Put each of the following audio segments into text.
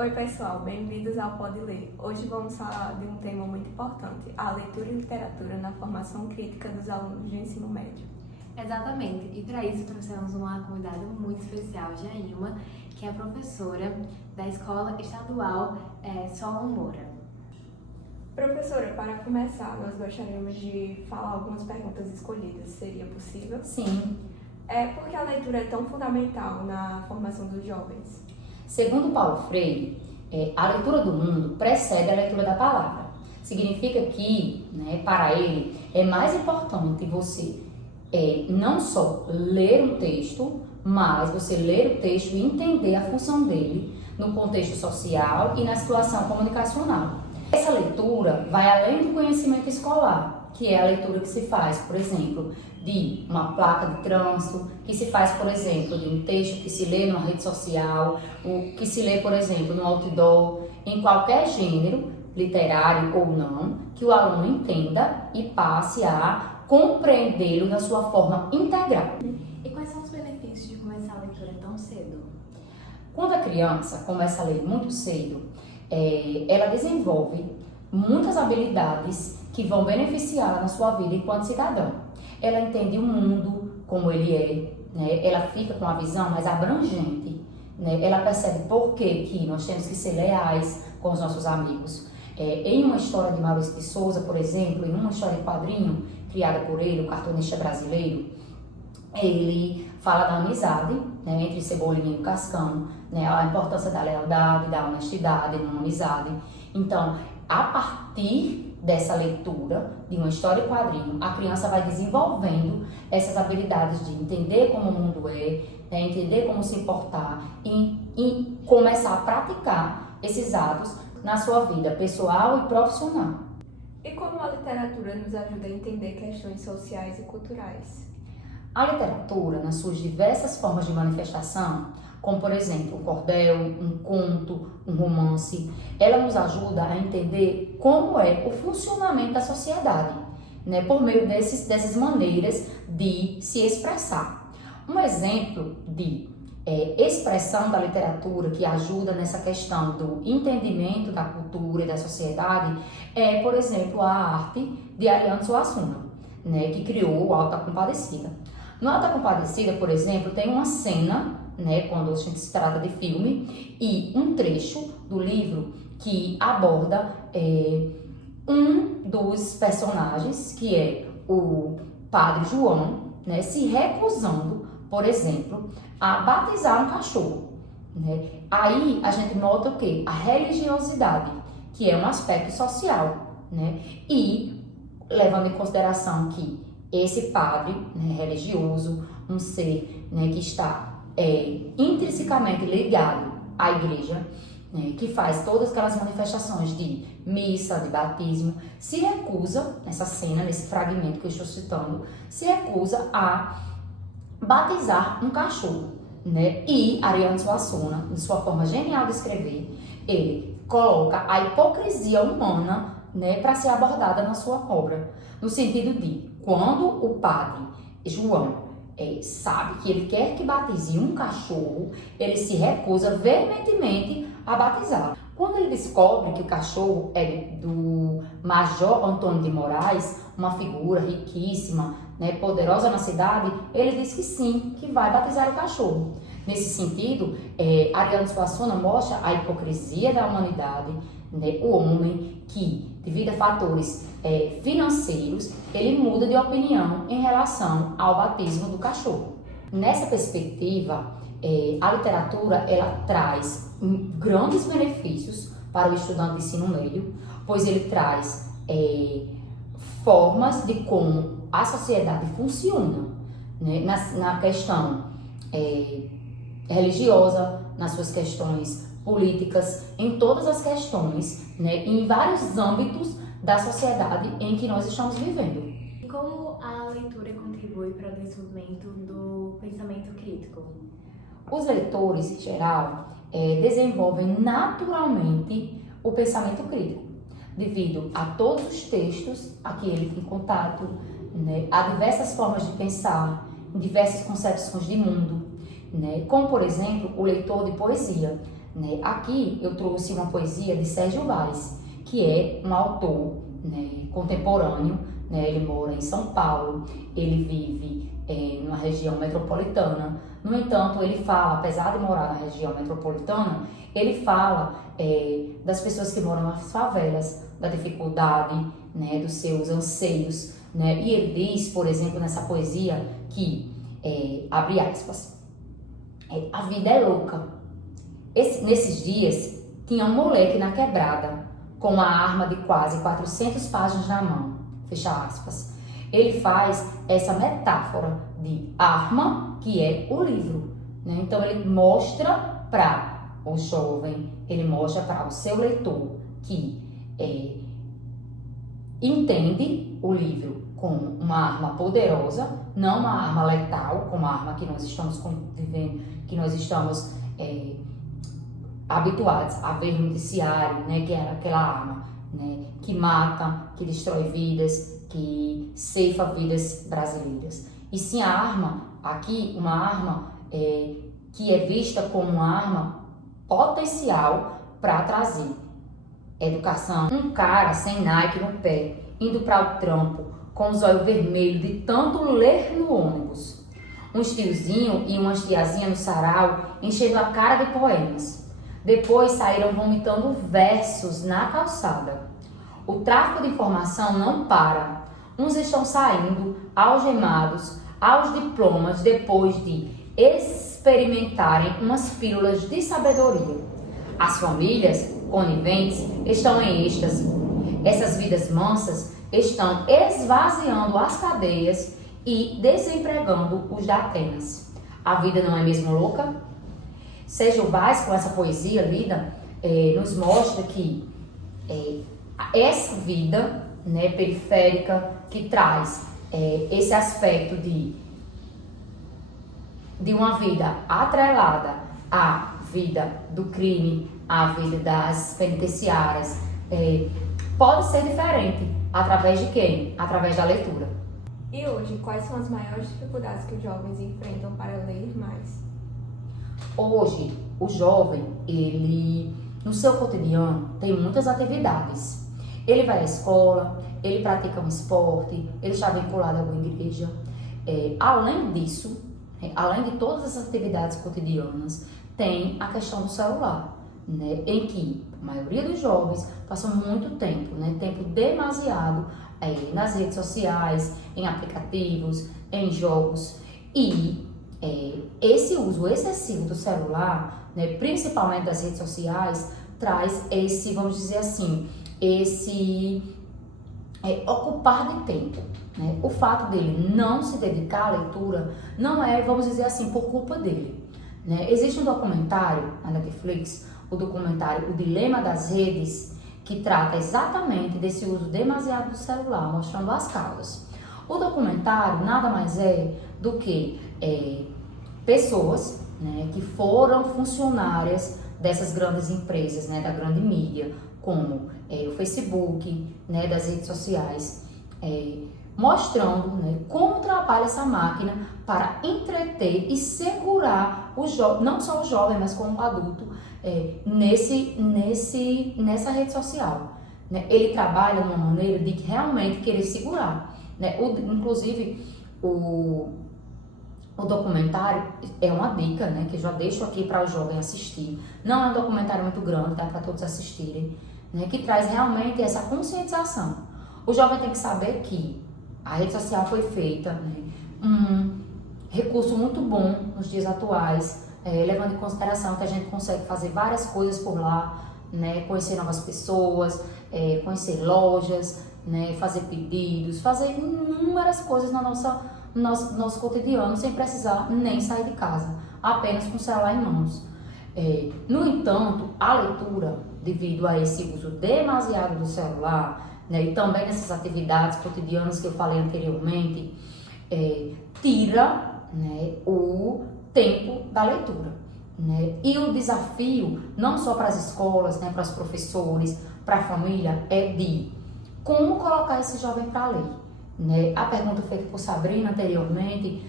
Oi pessoal, bem-vindos ao Pode Ler. Hoje vamos falar de um tema muito importante, a leitura e literatura na formação crítica dos alunos do ensino médio. Exatamente, e para isso trouxemos uma convidada muito especial, Jailma, que é professora da Escola Estadual Solon Moura. Professora, para começar, nós gostaríamos de falar algumas perguntas escolhidas. Seria possível? Sim. Por que a leitura é tão fundamental na formação dos jovens? Segundo Paulo Freire, a leitura do mundo precede a leitura da palavra. Significa que, para ele, é mais importante você não só ler um texto, mas você ler o texto e entender a função dele no contexto social e na situação comunicacional. Essa leitura vai além do conhecimento escolar, que é a leitura que se faz, por exemplo, de uma placa de trânsito, que se faz, por exemplo, de um texto que se lê numa rede social, o que se lê, por exemplo, no outdoor, em qualquer gênero, literário ou não, que o aluno entenda e passe a compreendê-lo na sua forma integral. E quais são os benefícios de começar a leitura tão cedo? Quando a criança começa a ler muito cedo, ela desenvolve muitas habilidades que vão beneficiá-la na sua vida enquanto cidadã. Ela entende o mundo como ele é, ela fica com uma visão mais abrangente, ela percebe por que nós temos que ser leais com os nossos amigos. Em uma história de Maurício de Souza, por exemplo, em uma história em quadrinho criada por ele, o cartunista brasileiro, ele fala da amizade entre Cebolinha e o Cascão, a importância da lealdade, da honestidade numa amizade. Então, a partir dessa leitura de uma história em quadrinho, a criança vai desenvolvendo essas habilidades de entender como o mundo entender como se importar e começar a praticar esses atos na sua vida pessoal e profissional. E como a literatura nos ajuda a entender questões sociais e culturais? A literatura, nas suas diversas formas de manifestação, como por exemplo um cordel, um conto, um romance, ela nos ajuda a entender como é o funcionamento da sociedade, por meio dessas maneiras de se expressar. Um exemplo de expressão da literatura que ajuda nessa questão do entendimento da cultura e da sociedade é, por exemplo, a arte de Ariano Suassuna, que criou o Auto da Compadecida. No Auto da Compadecida, por exemplo, tem uma cena, quando a gente se trata de filme, e um trecho do livro que aborda um dos personagens, que é o Padre João, se recusando, por exemplo, a batizar um cachorro. Aí a gente nota o quê? A religiosidade, que é um aspecto social, e levando em consideração que esse padre religioso, um ser que está intrinsecamente ligado à igreja, que faz todas aquelas manifestações de missa, de batismo, se recusa, nessa cena, nesse fragmento que eu estou citando, se recusa a batizar um cachorro. E Ariano Suassuna, de sua forma genial de escrever, ele coloca a hipocrisia humana para ser abordada na sua obra, no sentido de, quando o padre João sabe que ele quer que batize um cachorro, ele se recusa veementemente a batizá-lo. Quando ele descobre que o cachorro é do Major Antônio de Moraes, uma figura riquíssima, poderosa na cidade, ele diz que sim, que vai batizar o cachorro. Nesse sentido, Ariano Suassuna mostra a hipocrisia da humanidade, o homem que, devido a fatores financeiros, ele muda de opinião em relação ao batismo do cachorro. Nessa perspectiva, a literatura ela traz grandes benefícios para o estudante de ensino médio, pois ele traz formas de como a sociedade funciona, na questão religiosa, nas suas questões políticas, em todas as questões, em vários âmbitos da sociedade em que nós estamos vivendo. E como a leitura contribui para o desenvolvimento do pensamento crítico? Os leitores, em geral, desenvolvem naturalmente o pensamento crítico, devido a todos os textos a que ele tem contato, a diversas formas de pensar, diversas concepções de mundo, como, por exemplo, o leitor de poesia. né? Aqui eu trouxe uma poesia de Sérgio Vaz, que é um autor, né, contemporâneo, né? Ele mora em São Paulo, ele vive numa região metropolitana. No entanto, ele fala, apesar de morar na região metropolitana, ele fala das pessoas que moram nas favelas, da dificuldade, né, dos seus anseios, né? E ele diz, por exemplo, nessa poesia que, abre aspas, a vida é louca. Nesses dias, tinha um moleque na quebrada, com uma arma de quase 400 páginas na mão, fecha aspas. Ele faz essa metáfora de arma, que é o livro, né? Então ele mostra para o jovem, ele mostra para o seu leitor que entende o livro como uma arma poderosa, não uma arma letal, como a arma que nós estamos convivendo, que nós estamos habituados a ver no noticiário, né? Que é aquela arma, né, que mata, que destrói vidas, que ceifa vidas brasileiras. E sim a arma, aqui, uma arma que é vista como uma arma potencial para trazer educação. Um cara sem Nike no pé, indo para o trampo, com os olhos vermelhos de tanto ler no ônibus. Um tiozinho e uma tiazinha no sarau, enchendo a cara de poemas. Depois saíram vomitando versos na calçada. O tráfico de informação não para. Uns estão saindo, algemados, aos diplomas, depois de experimentarem umas pílulas de sabedoria. As famílias coniventes estão em êxtase. Essas vidas mansas estão esvaziando as cadeias e desempregando os da Atenas. A vida não é mesmo louca? Sérgio Vaz, com essa poesia lida, nos mostra que essa vida, né, periférica, que traz esse aspecto de uma vida atrelada à vida do crime, à vida das penitenciárias, pode ser diferente. Através de quem? Através da leitura. E hoje, quais são as maiores dificuldades que os jovens enfrentam para ler mais? Hoje, o jovem, ele, no seu cotidiano, tem muitas atividades. Ele vai à escola, ele pratica um esporte, ele está vinculado a alguma igreja. Além disso, além de todas essas atividades cotidianas, tem a questão do celular, né, em que a maioria dos jovens passam muito tempo, né, tempo demasiado nas redes sociais, em aplicativos, em jogos. E esse uso excessivo do celular, né, principalmente das redes sociais, traz esse, vamos dizer assim, esse ocupar de tempo, né? O fato dele não se dedicar à leitura não é, vamos dizer assim, por culpa dele, né? Existe um documentário na Netflix, o documentário O Dilema das Redes, que trata exatamente desse uso demasiado do celular, mostrando as causas. O documentário nada mais é do que pessoas, né, que foram funcionárias dessas grandes empresas, né, da grande mídia, como o Facebook, né, das redes sociais, mostrando, né, como trabalha essa máquina para entreter e segurar não só o jovem, mas como o adulto, nessa rede social, né? Ele trabalha de uma maneira de realmente querer segurar, né? Inclusive, o documentário é uma dica, né, que eu já deixo aqui para o jovem assistir. Não é um documentário muito grande, dá para todos assistirem, né, que traz realmente essa conscientização. O jovem tem que saber que a rede social foi feita, né, um recurso muito bom nos dias atuais, levando em consideração que a gente consegue fazer várias coisas por lá, né, conhecer novas pessoas, conhecer lojas, né, fazer pedidos, fazer inúmeras coisas no nosso cotidiano, sem precisar nem sair de casa, apenas com o celular em mãos. No entanto, a leitura, devido a esse uso demasiado do celular, né, e também nessas atividades cotidianas que eu falei anteriormente, tira, né, o tempo da leitura, né? E o desafio, não só para as escolas, né, para os professores, para a família, é de como colocar esse jovem para ler, né? A pergunta feita por Sabrina anteriormente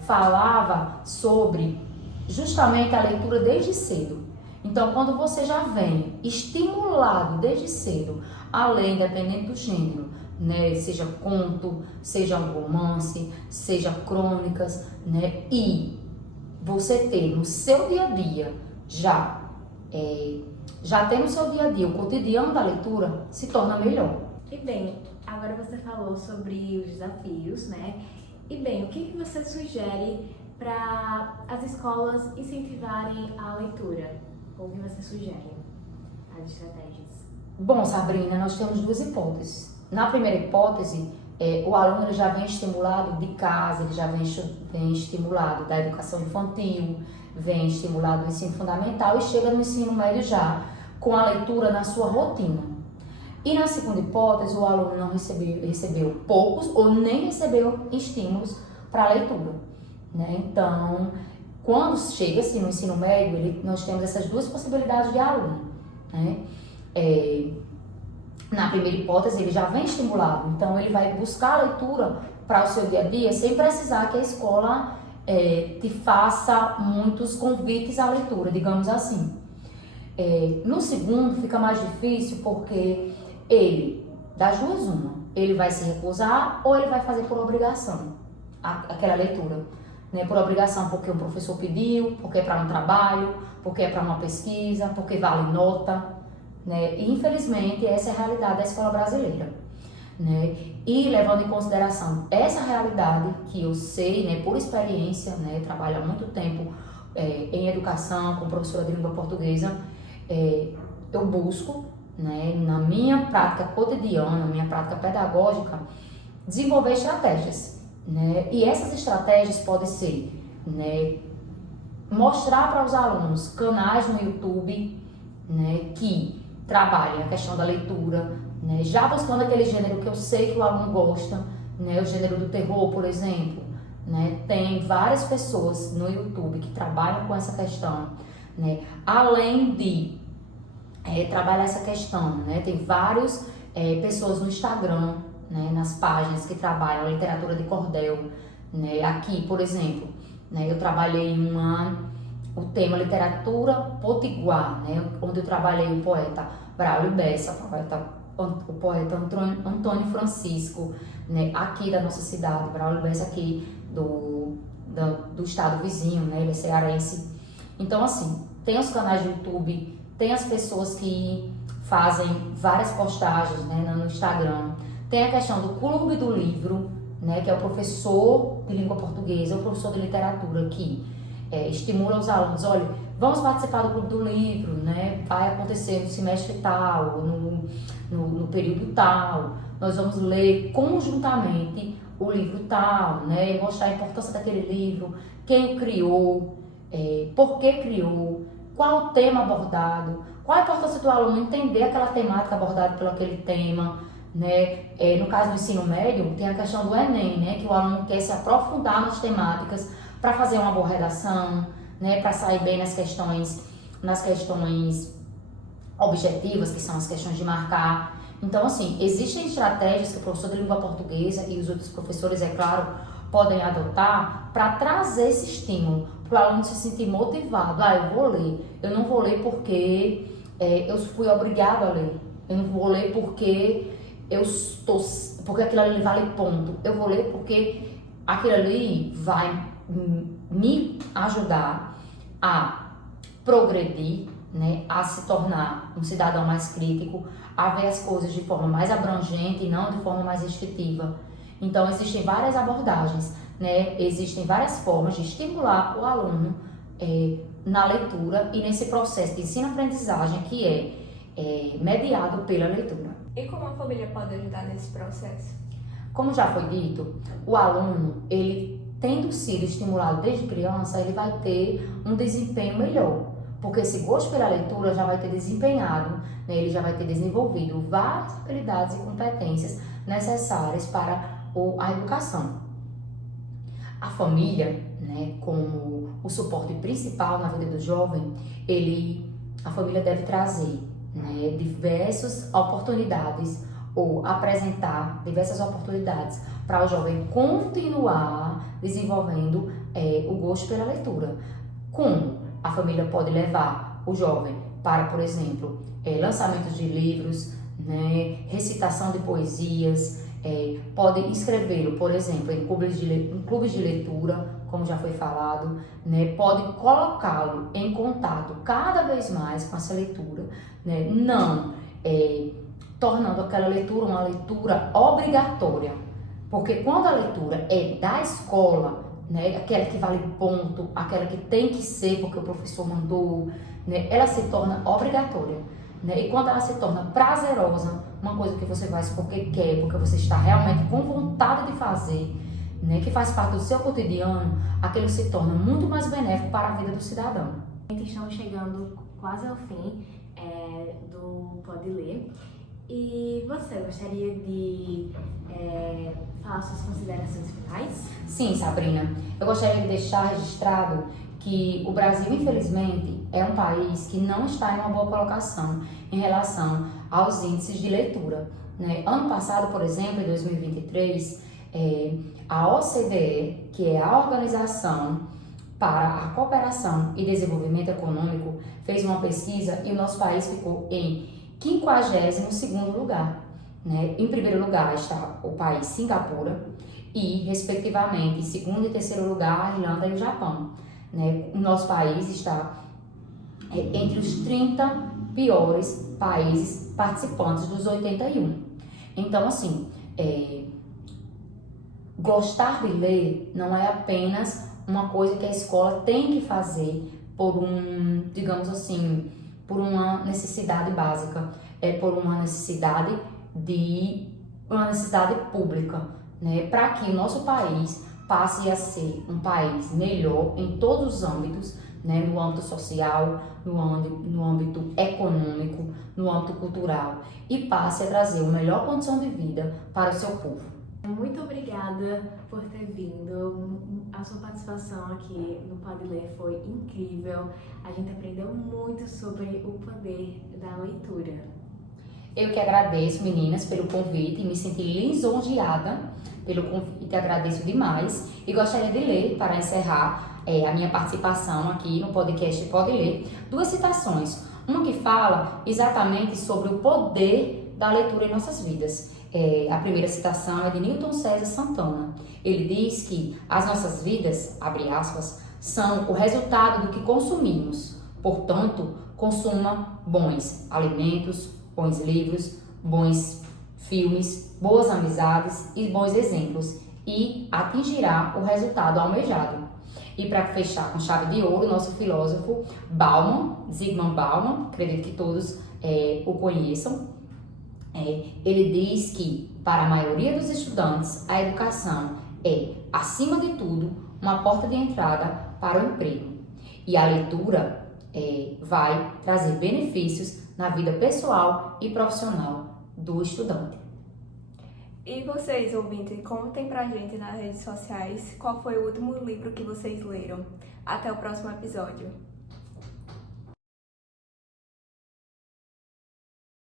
falava sobre justamente a leitura desde cedo. Então, quando você já vem estimulado desde cedo, além, dependendo do gênero, né, seja conto, seja um romance, seja crônicas, né, e você ter no seu dia a dia, já ter no seu dia a dia o cotidiano da leitura, se torna melhor. E bem, agora você falou sobre os desafios, né? E bem, o que você sugere para as escolas incentivarem a leitura? Ou o que você sugere? As estratégias? Bom, Sabrina, nós temos duas hipóteses. Na primeira hipótese, o aluno ele já vem estimulado de casa, ele já vem estimulado da educação infantil, vem estimulado do ensino fundamental e chega no ensino médio já com a leitura na sua rotina. E na segunda hipótese, o aluno não recebeu poucos ou nem recebeu estímulos para a leitura, né? Então, quando chega assim, no ensino médio, nós temos essas duas possibilidades de aluno, né? Na primeira hipótese, ele já vem estimulado, então ele vai buscar a leitura para o seu dia a dia sem precisar que a escola te faça muitos convites à leitura, digamos assim. No segundo, fica mais difícil porque ele, das duas uma, ele vai se recusar ou ele vai fazer por obrigação aquela leitura, né? Por obrigação porque o professor pediu, porque é para um trabalho, porque é para uma pesquisa, porque vale nota, né? E infelizmente essa é a realidade da escola brasileira, né? E levando em consideração essa realidade que eu sei, né, por experiência, né, trabalho há muito tempo em educação com professora de língua portuguesa, eu busco, né, na minha prática cotidiana, na minha prática pedagógica, desenvolver estratégias, né? E essas estratégias podem ser, né, mostrar para os alunos canais no YouTube, né, que trabalhem a questão da leitura, né, já buscando aquele gênero que eu sei que o aluno gosta, né, o gênero do terror, por exemplo, né? Tem várias pessoas no YouTube que trabalham com essa questão, né? Além de trabalhar essa questão, né? Tem várias pessoas no Instagram, né? Nas páginas que trabalham a literatura de cordel, né? Aqui, por exemplo, né? Eu trabalhei o tema literatura potiguar, né? Onde eu trabalhei o poeta Braulio Bessa, o poeta Antônio Francisco, né? Aqui da nossa cidade, Braulio Bessa aqui do estado vizinho, né? Ele é cearense. Então, assim, tem os canais do YouTube, tem as pessoas que fazem várias postagens, né, no Instagram. Tem a questão do Clube do Livro, né, que é o professor de língua portuguesa, o professor de literatura que estimula os alunos. Olha, vamos participar do Clube do Livro, né, vai acontecer no semestre tal, no período tal. Nós vamos ler conjuntamente o livro tal, né, mostrar a importância daquele livro, quem o criou, por que criou, qual o tema abordado, qual a importância do aluno entender aquela temática abordada pelo aquele tema, né? No caso do ensino médio, tem a questão do Enem, né? Que o aluno quer se aprofundar nas temáticas para fazer uma boa redação, né? Para sair bem nas questões objetivas, que são as questões de marcar. Então, assim, existem estratégias que o professor de língua portuguesa e os outros professores, é claro, podem adotar para trazer esse estímulo, para o aluno se sentir motivado. Eu vou ler. Eu não vou ler porque eu fui obrigado a ler. Eu não vou ler porque porque aquilo ali vale ponto. Eu vou ler porque aquilo ali vai me ajudar a progredir, né, a se tornar um cidadão mais crítico, a ver as coisas de forma mais abrangente e não de forma mais restritiva. Então, existem várias abordagens, né? Existem várias formas de estimular o aluno na leitura e nesse processo de ensino-aprendizagem que é mediado pela leitura. E como a família pode ajudar nesse processo? Como já foi dito, o aluno, ele tendo sido estimulado desde criança, ele vai ter um desempenho melhor, porque esse gosto pela leitura já vai ter desempenhado, né? Ele já vai ter desenvolvido várias habilidades e competências necessárias para a educação. A família, né, como o suporte principal na vida do jovem, a família deve trazer, né, diversas oportunidades ou apresentar diversas oportunidades para o jovem continuar desenvolvendo o gosto pela leitura. Como a família pode levar o jovem para, por exemplo, lançamentos de livros, né, recitação de poesias, pode inscrevê-lo, por exemplo, em clubes de leitura, como já foi falado, né, pode colocá-lo em contato cada vez mais com essa leitura, né, não tornando aquela leitura uma leitura obrigatória, porque quando a leitura é da escola, né, aquela que vale ponto, aquela que tem que ser porque o professor mandou, né, ela se torna obrigatória, né, e quando ela se torna prazerosa, uma coisa que você faz porque quer, porque você está realmente com vontade de fazer, né, que faz parte do seu cotidiano, aquilo se torna muito mais benéfico para a vida do cidadão. Estamos chegando quase ao fim do Pode Ler. E você gostaria de falar suas considerações finais? Sim, Sabrina. Eu gostaria de deixar registrado que o Brasil, infelizmente, é um país que não está em uma boa colocação em relação aos índices de leitura, né? Ano passado, por exemplo, em 2023, a OCDE, que é a Organização para a Cooperação e Desenvolvimento Econômico, fez uma pesquisa e o nosso país ficou em 52º lugar, né? Em primeiro lugar está o país Singapura e, respectivamente, em segundo e terceiro lugar, a Irlanda e o Japão, né? O nosso país está entre os 30 piores países participantes dos 81. Então, assim, gostar de ler não é apenas uma coisa que a escola tem que fazer por digamos assim, por uma necessidade básica, por uma necessidade pública, né? Para que o nosso país passe a ser um país melhor em todos os âmbitos, né? No âmbito social, no âmbito econômico, no âmbito cultural, e passe a trazer uma melhor condição de vida para o seu povo. Muito obrigada por ter vindo. A sua participação aqui no Pode Ler foi incrível. A gente aprendeu muito sobre o poder da leitura. Eu que agradeço, meninas, pelo convite, me senti lisonjeada pelo convite, agradeço demais e gostaria de ler, para encerrar a minha participação aqui no podcast Pode Ler, 2 citações. Uma que fala exatamente sobre o poder da leitura em nossas vidas. A primeira citação é de Newton César Santana. Ele diz que as nossas vidas, abre aspas, são o resultado do que consumimos. Portanto, consuma bons alimentos, bons livros, bons filmes, boas amizades e bons exemplos e atingirá o resultado almejado. E para fechar com chave de ouro, nosso filósofo Zygmunt Bauman, acredito que todos o conheçam, ele diz que, para a maioria dos estudantes, a educação é, acima de tudo, uma porta de entrada para o emprego. E a leitura vai trazer benefícios na vida pessoal e profissional do estudante. E vocês, ouvintes, contem pra gente nas redes sociais qual foi o último livro que vocês leram. Até o próximo episódio.